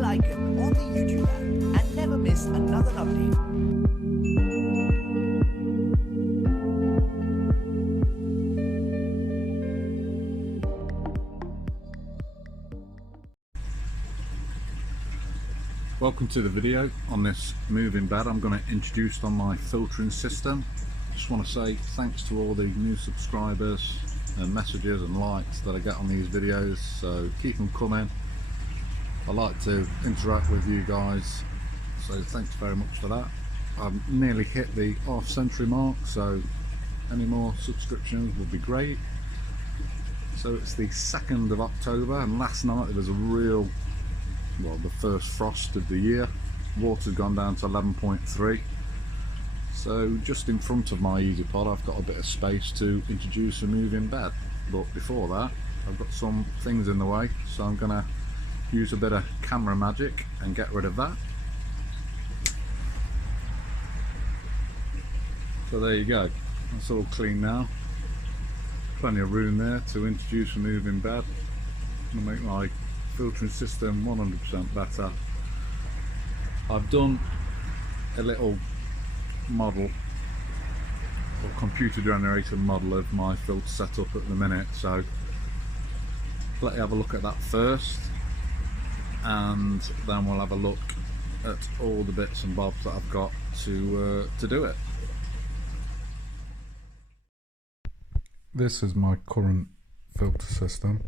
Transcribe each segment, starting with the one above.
bell icon on the YouTube app and never miss another update. Welcome to the video. On this moving bed I'm going to introduce on my filtering system. Just want to say thanks to all the new subscribers and messages and likes that I get on these videos, so keep them coming. I like to interact with you guys, so thanks very much for that. I've nearly hit the half-century mark, so any more subscriptions would be great. So it's the 2nd of October and last night there was a real, well, the first frost of the year. Water's gone down to 11.3. So just in front of my Easy Pod I've got a bit of space to introduce a moving bed, but before that I've got some things in the way, so I'm going to use a bit of camera magic and get rid of that. So there you go, that's all clean now. Plenty of room there to introduce a moving bed and make my filtering system 100% better. I've done a little model or computer generated model of my filter setup at the minute, so let you have a look at that first and then we'll have a look at all the bits and bobs that I've got to do it. This is my current filter system.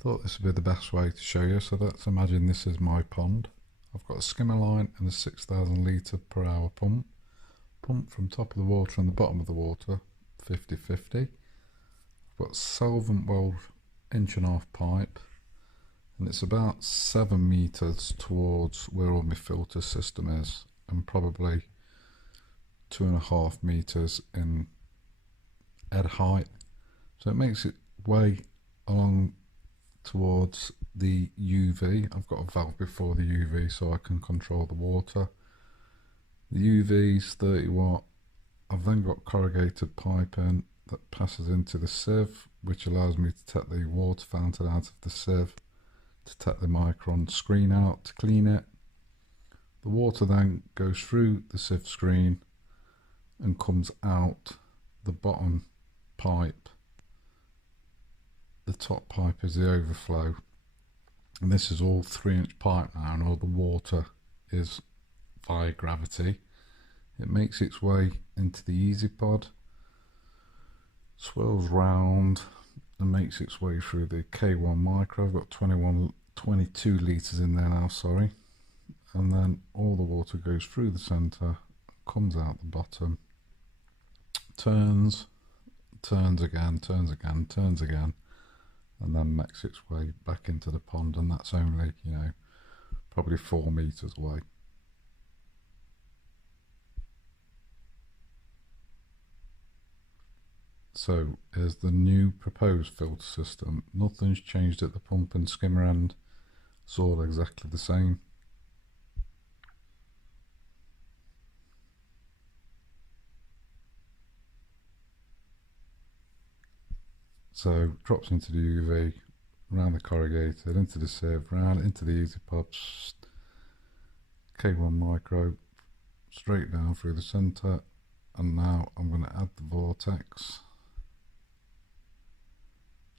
Thought this would be the best way to show you. So let's imagine this is my pond. I've got a skimmer line and a 6,000 litre per hour pump. Pump from top of the water and the bottom of the water, 50-50. I've got solvent weld 1.5 pipe, and it's about 7 metres towards where all my filter system is, and probably 2.5 metres in head height. So it makes it way along towards the UV. I've got a valve before the UV so I can control the water. The UV is 30 watt. I've then got corrugated piping that passes into the sieve, which allows me to take the water fountain out of the sieve, to take the micron screen out to clean it. The water then goes through the sieve screen and comes out the bottom pipe. The top pipe is the overflow, and this is all 3-inch pipe now, and all the water is via gravity. It makes its way into the Easy Pod, swirls round and makes its way through the K1 micro. I've got 22 litres in there now, sorry, and then all the water goes through the centre, comes out the bottom, turns again, and then makes its way back into the pond, and that's only, you know, probably 4 metres away. So here's the new proposed filter system. Nothing's changed at the pump and skimmer end, it's all exactly the same. So drops into the UV, around the corrugated, into the sieve, round into the Easy Pods, K1 micro, straight down through the centre, and now I'm going to add the vortex.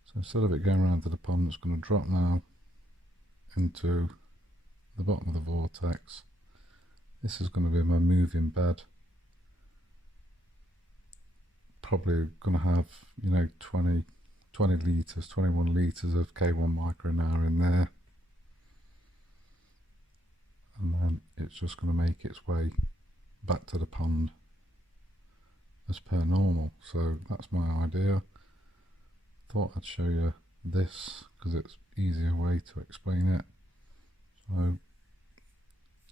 So instead of it going around to the pond, it's going to drop now into the bottom of the vortex. This is going to be my moving bed. Probably going to have, you know, 20 litres, 21 litres of K1 micro an hour in there, and then it's just going to make its way back to the pond as per normal. So that's my idea. Thought I'd show you this because it's easier way to explain it. So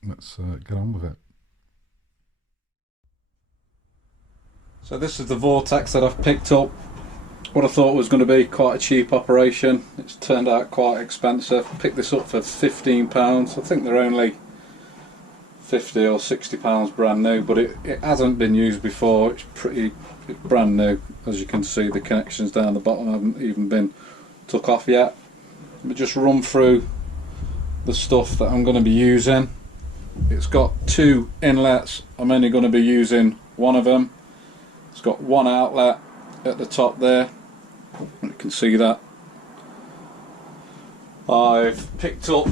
let's get on with it. So this is the vortex that I've picked up. What I thought was going to be quite a cheap operation, it's turned out quite expensive. Picked this up for £15. I think they're only £50 or £60 brand new, but it hasn't been used before. It's brand new. As you can see, the connections down the bottom haven't even been took off yet. But just run through the stuff that I'm going to be using. It's got 2 inlets. I'm only going to be using one of them. It's got 1 outlet at the top there. You can see that. I've picked up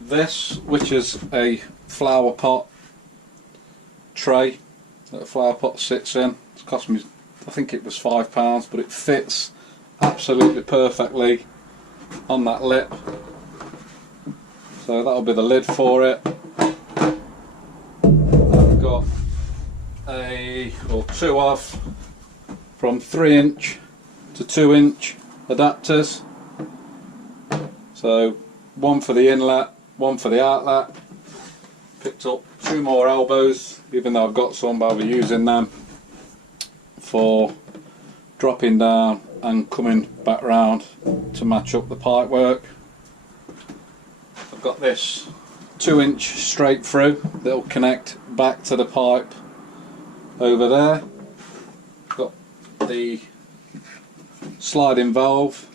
this, which is a flower pot tray that a flower pot sits in. It's cost me, I think it was £5, but it fits absolutely perfectly on that lip. So that'll be the lid for it. I've got two of from 3" to 2" adapters. So 1 for the inlet, 1 for the outlet. Picked up 2 more elbows, even though I've got some, but I'll be using them for dropping down and coming back round to match up the pipe work. I've got this 2" straight through that'll connect back to the pipe over there. Got the sliding valve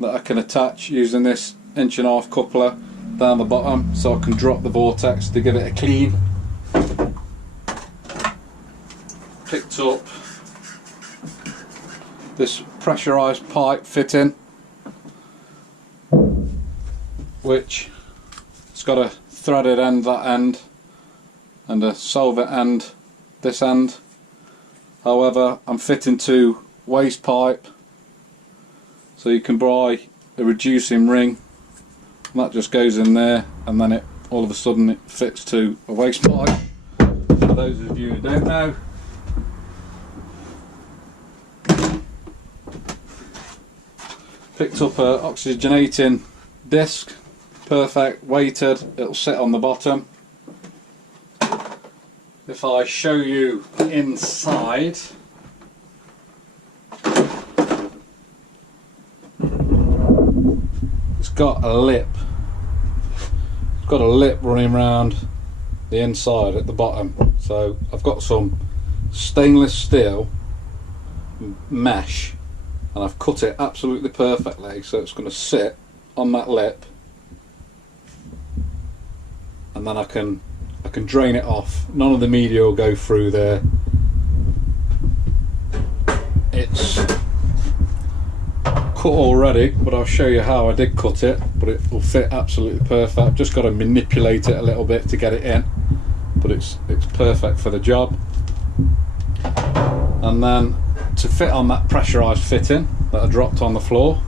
that I can attach using this 1.5" coupler down the bottom, so I can drop the vortex to give it a clean. Picked up this pressurised pipe fitting, which it's got a threaded end that end and a solvent end this end. However, I'm fitting 2 waste pipe, so you can buy a reducing ring and that just goes in there, and then it all of a sudden it fits to a waste pipe. For those of you who don't know, picked up a oxygenating disc, perfect, weighted, it'll sit on the bottom. If I show you inside, it's got a lip. It's got a lip running around the inside at the bottom. So I've got some stainless steel mesh and I've cut it absolutely perfectly, so it's going to sit on that lip, and then I can drain it off. None of the media will go through there. It's cut already, but I'll show you how I did cut it, but it will fit absolutely perfect. I've just got to manipulate it a little bit to get it in, but it's perfect for the job. And then to fit on that pressurised fitting that I dropped on the floor,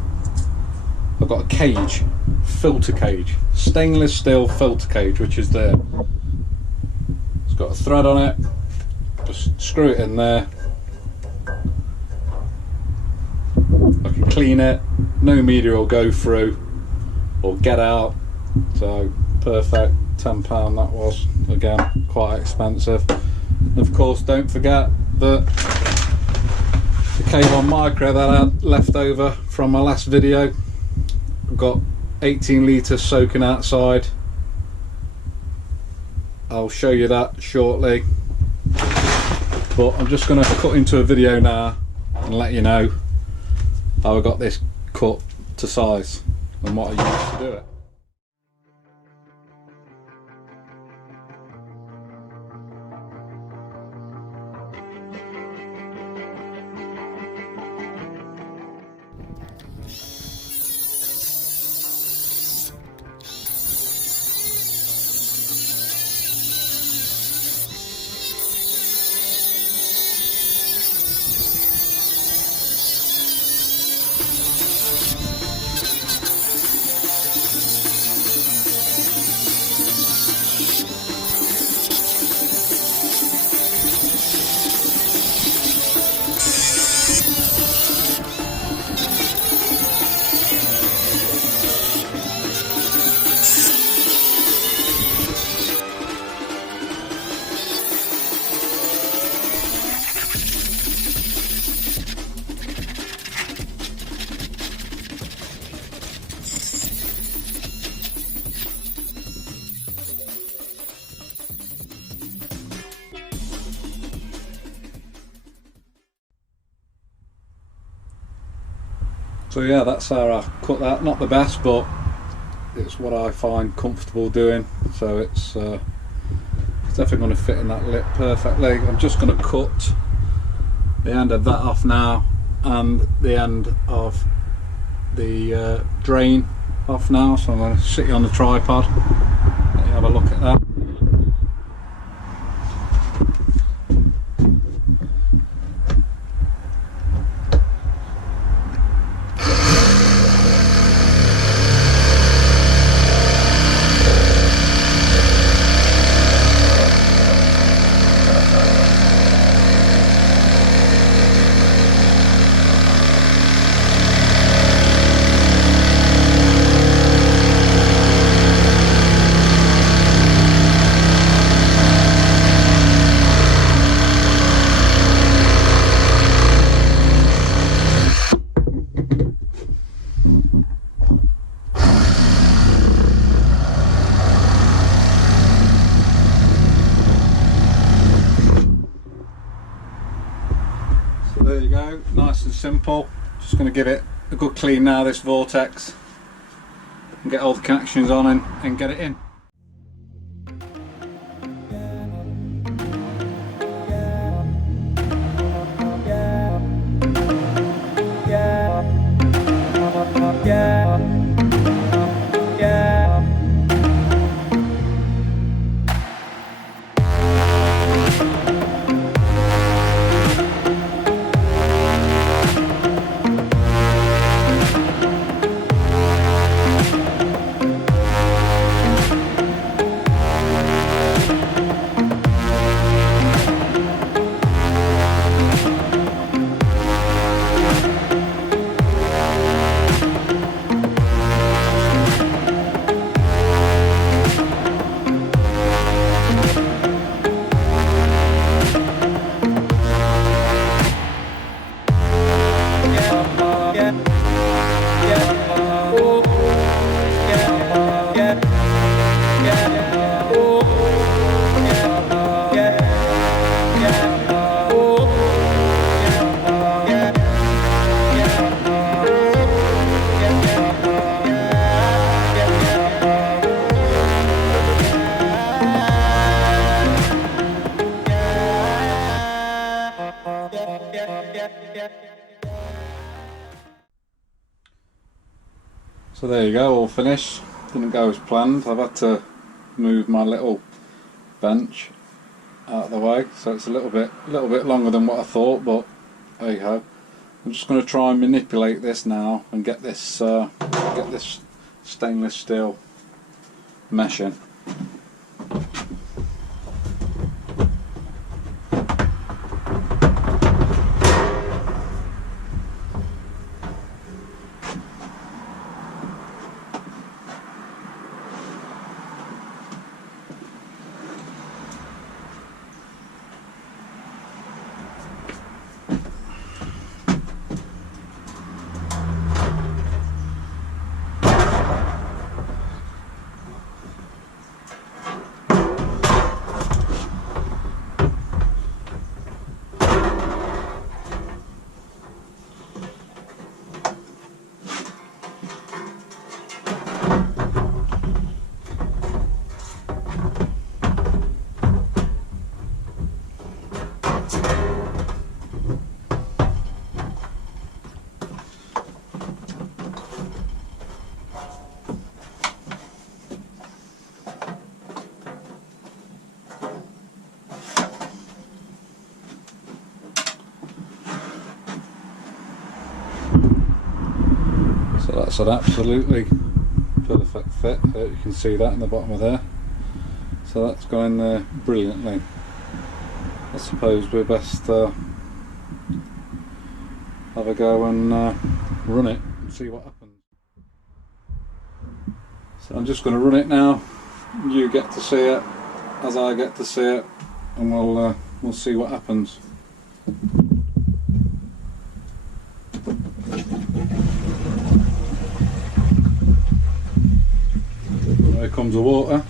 I've got a cage, filter cage, stainless steel filter cage, which is there. It's got a thread on it, just screw it in there. I can clean it, no media will go through or get out, so perfect. £10 that was, again quite expensive. And of course don't forget that the K1 micro that I had left over from my last video, I've got 18 litres soaking outside. I'll show you that shortly, but I'm just going to cut into a video now and let you know how I got this cut to size and what I used to do it. So yeah, that's how I cut that. Not the best, but it's what I find comfortable doing, so it's definitely going to fit in that lip perfectly. I'm just going to cut the end of that off now, and the end of the drain off now, so I'm going to sit you on the tripod, let you have a look at that. There you go, nice and simple. Just going to give it a good clean now, this vortex, and get all the connections on and get it in. So there you go, all finished. Didn't go as planned. I've had to move my little bench out of the way, so it's a little bit longer than what I thought, but there you go. I'm just going to try and manipulate this now and get this stainless steel mesh in. So that's an absolutely perfect fit. You can see that in the bottom of there. So that's going there brilliantly. I suppose we're best have a go and run it and see what happens. So I'm just going to run it now. You get to see it as I get to see it, and we'll see what happens. There comes the water.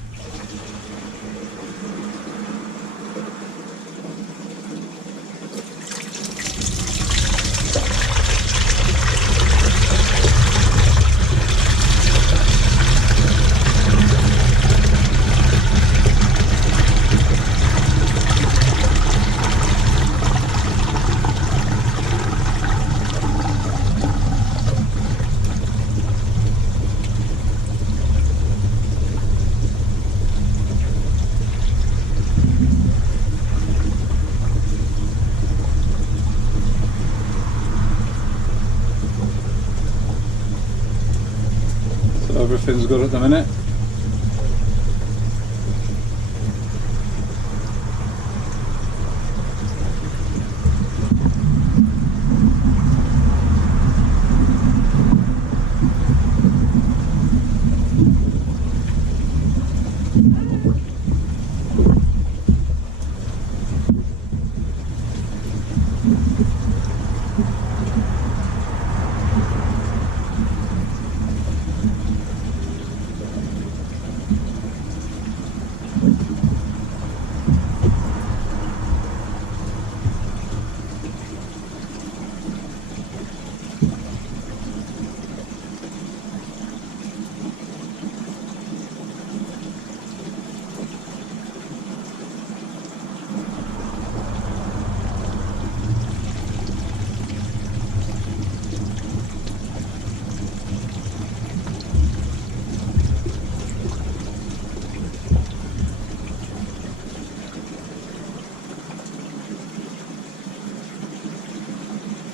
everything's good at the minute.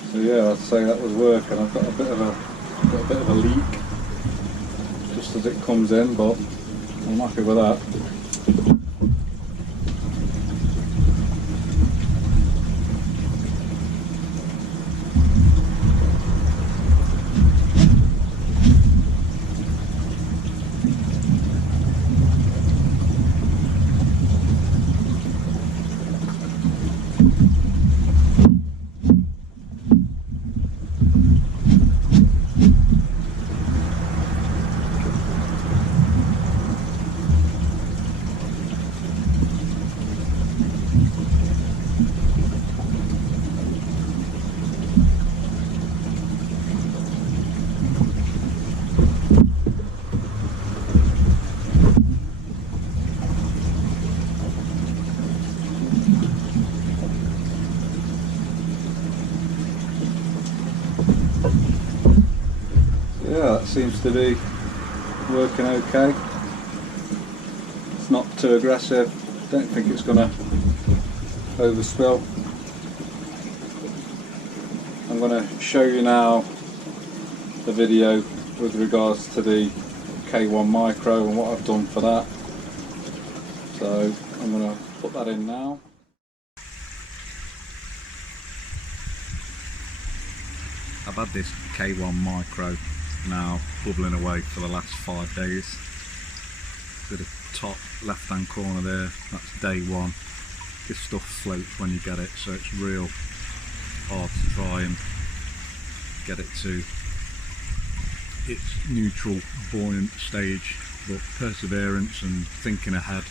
So yeah, I'd say that was working. I've got a bit of a leak just as it comes in, but I'm happy with that. Yeah, that seems to be working okay. It's not too aggressive. Don't think it's going to overspill. I'm going to show you now the video with regards to the K1 Micro and what I've done for that. So I'm going to put that in now. I've had this K1 Micro now bubbling away for the last 5 days. To the top left hand corner there, that's day one. This stuff floats when you get it, so it's real hard to try and get it to its neutral buoyant stage, but perseverance and thinking ahead.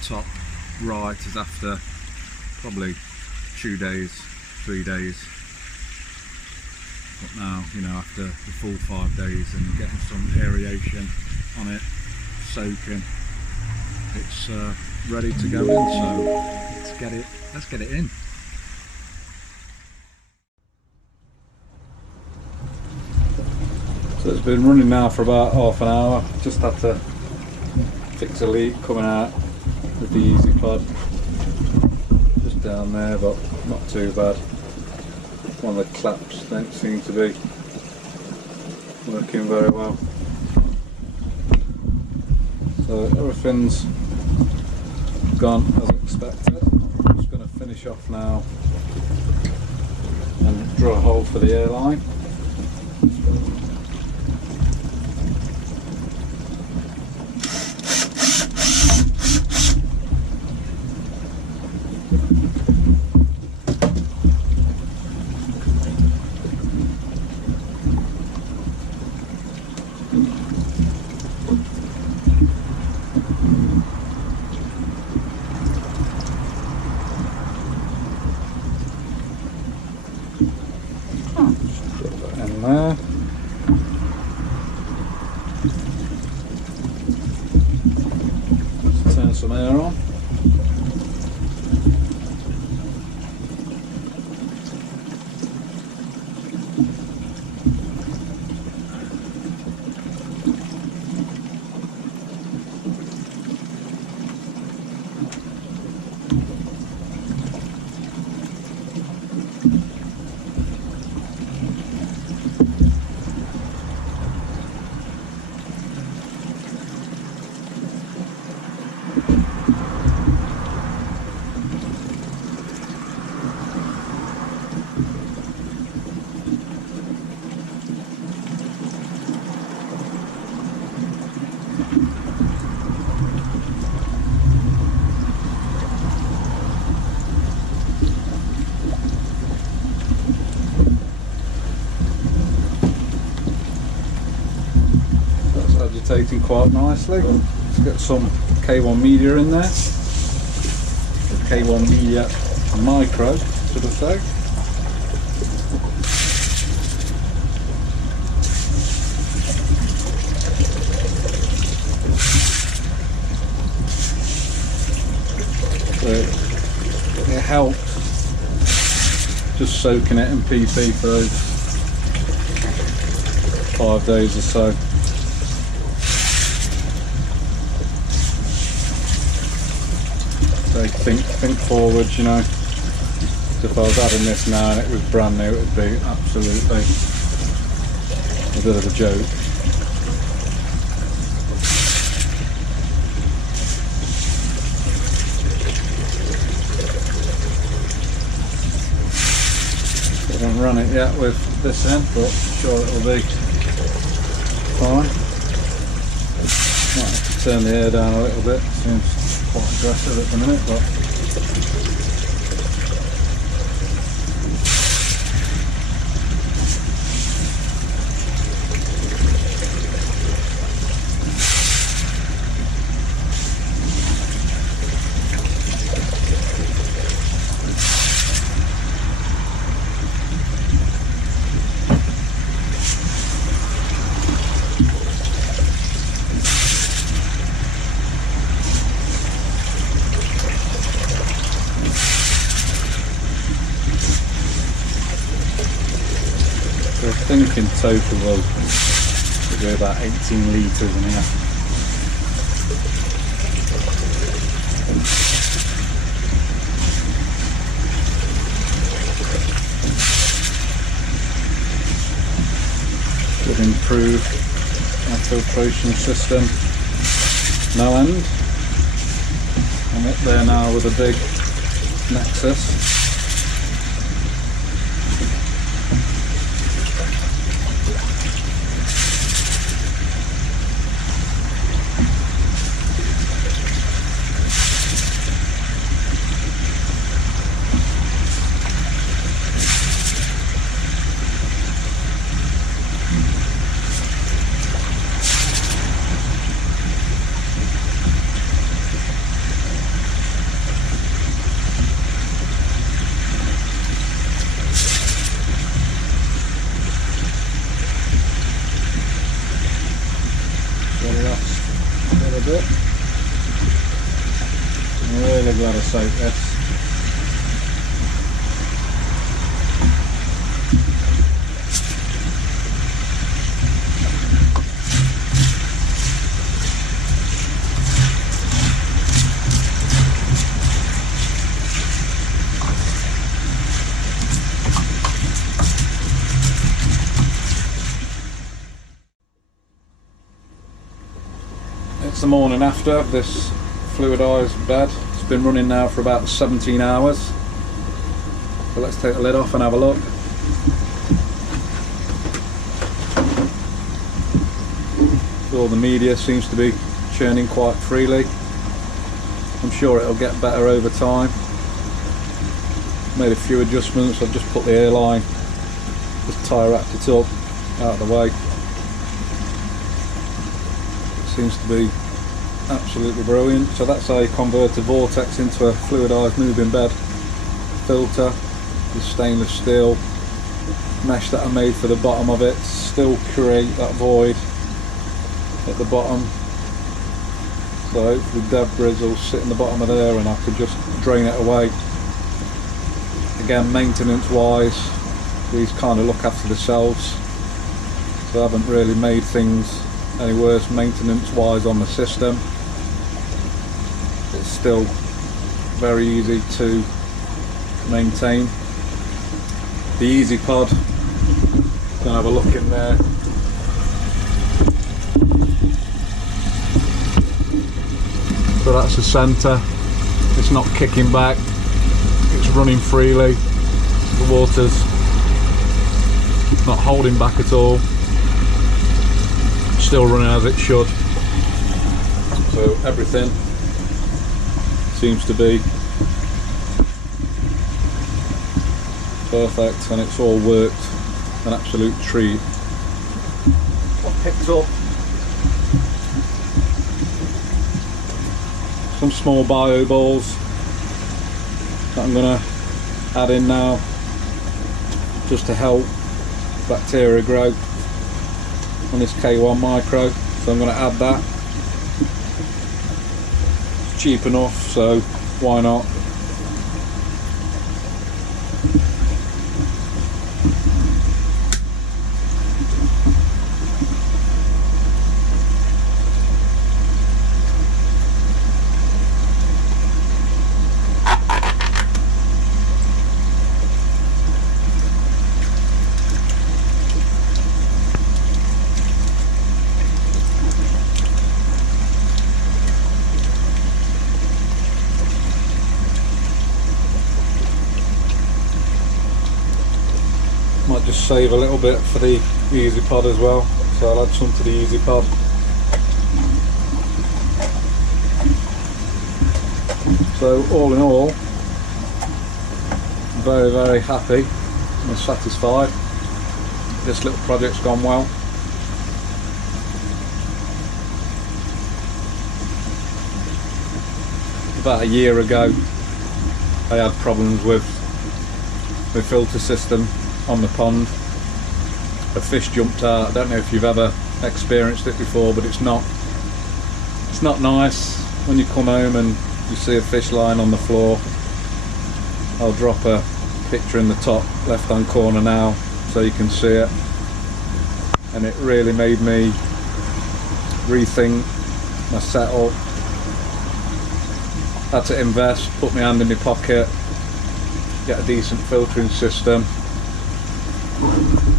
The top right is after probably 2 days, 3 days. But now, you know, after the full 5 days and getting some aeration on it, soaking, it's ready to go in. So let's get it in. So it's been running now for about half an hour. Just had to fix a leak coming out with the Easy Pod. Just down there, but not too bad. One of the claps don't seem to be working very well. So everything's gone as expected. I'm just going to finish off now and drill a hole for the airline. In there. Just turn some air on. That's agitating quite nicely. Let's get some K1 media in there. K1 media micro, should I say. So it helps just soaking it in PP for those 5 days or so. So think forward, you know. If I was adding this now and it was brand new, it would be absolutely a bit of a joke. I haven't run it yet with this end, but I'm sure it will be fine. Might have to turn the air down a little bit, seems quite aggressive at the minute, but I think in total will be about 18 litres in here. Should improve our filtration system. No end. I'm up there now with a big Nexus. A little bit. I'm really glad I soaked this. It's the morning after this fluidised bed. It's been running now for about 17 hours. So let's take the lid off and have a look. All the media seems to be churning quite freely. I'm sure it'll get better over time. Made a few adjustments. I've just put the airline, just tie wrapped it up out of the way. Seems to be absolutely brilliant. So that's how you convert a vortex into a fluidised moving bed filter. The stainless steel mesh that I made for the bottom of it still create that void at the bottom, so hopefully debris will sit in the bottom of there and I could just drain it away. Again, maintenance wise, these kind of look after themselves, so I haven't really made things any worse maintenance wise on the system. It's still very easy to maintain. The Easy Pod, gonna have a look in there. So that's the centre, it's not kicking back, it's running freely, the water's not holding back at all, still running as it should. So everything seems to be perfect, and it's all worked an absolute treat. I picked up some small bio balls that I'm going to add in now, just to help bacteria grow on this K1 micro. So I'm going to add that. It's cheap enough, so why not? Might just save a little bit for the Easy Pod as well, so I'll add some to the Easy Pod. So all in all, very, very happy and satisfied. This little project's gone well. About a year ago I had problems with the filter system on the pond. A fish jumped out. I don't know if you've ever experienced it before, but it's not nice when you come home and you see a fish lying on the floor. I'll drop a picture in the top left hand corner now so you can see it, and it really made me rethink my setup. Had to invest, put my hand in my pocket, get a decent filtering system.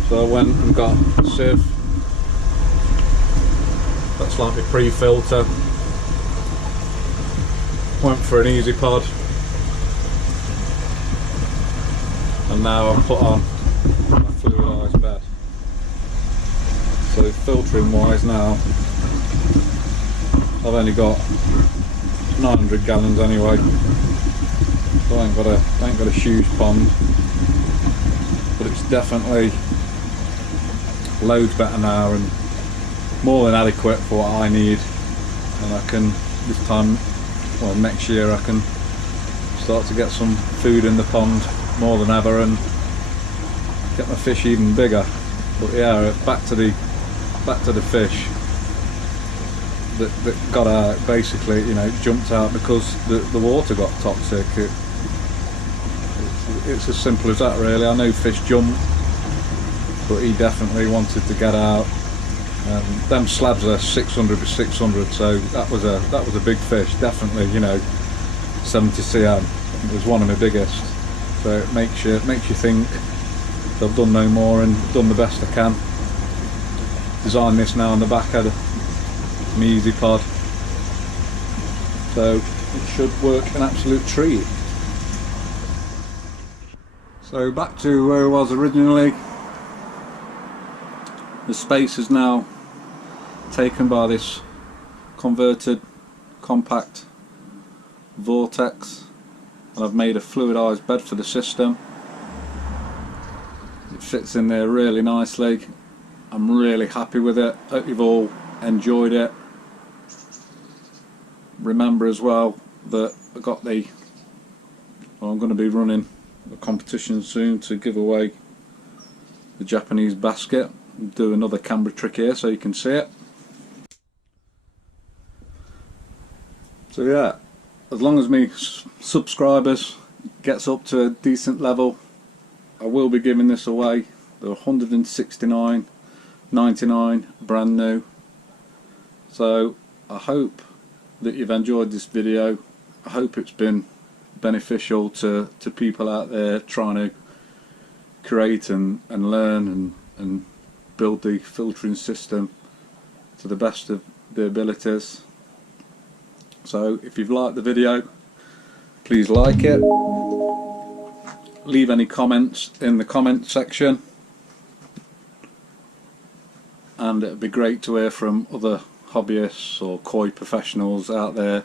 So I went and got a sieve. That's like my pre-filter. Went for an Easy Pod, and now I've put on my fluidised bed. So filtering wise now, I've only got 900 gallons anyway. So I ain't got a huge pond, but it's definitely loads better now and more than adequate for what I need. And I can, this time, well, next year I can start to get some food in the pond more than ever and get my fish even bigger. But yeah, back to the fish that got out, basically, you know, jumped out because the water got toxic. It's as simple as that, really. I know fish jump, but he definitely wanted to get out. Them slabs are 600 by 600, so that was a big fish, definitely, you know, 70 cm. It was one of my biggest. So it makes you think I've done no more and done the best I can. Design this now on the back of my Easy Pod, so it should work an absolute treat. So back to where I was originally. The space is now taken by this converted compact vortex, and I've made a fluidised bed for the system. It fits in there really nicely. I'm really happy with it. Hope you've all enjoyed it. Remember as well that I got I'm going to be running a competition soon to give away the Japanese basket. Do another camera trick here so you can see it. So yeah, as long as my subscribers gets up to a decent level, I will be giving this away. They're $169.99 brand new. So I hope that you've enjoyed this video. I hope it's been beneficial to people out there trying to create and learn and build the filtering system to the best of their abilities. So if you've liked the video, please like it. Leave any comments in the comment section, and it'd be great to hear from other hobbyists or koi professionals out there.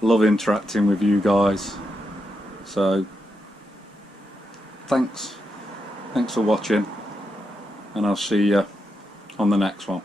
Love interacting with you guys. So thanks for watching, and I'll see you on the next one.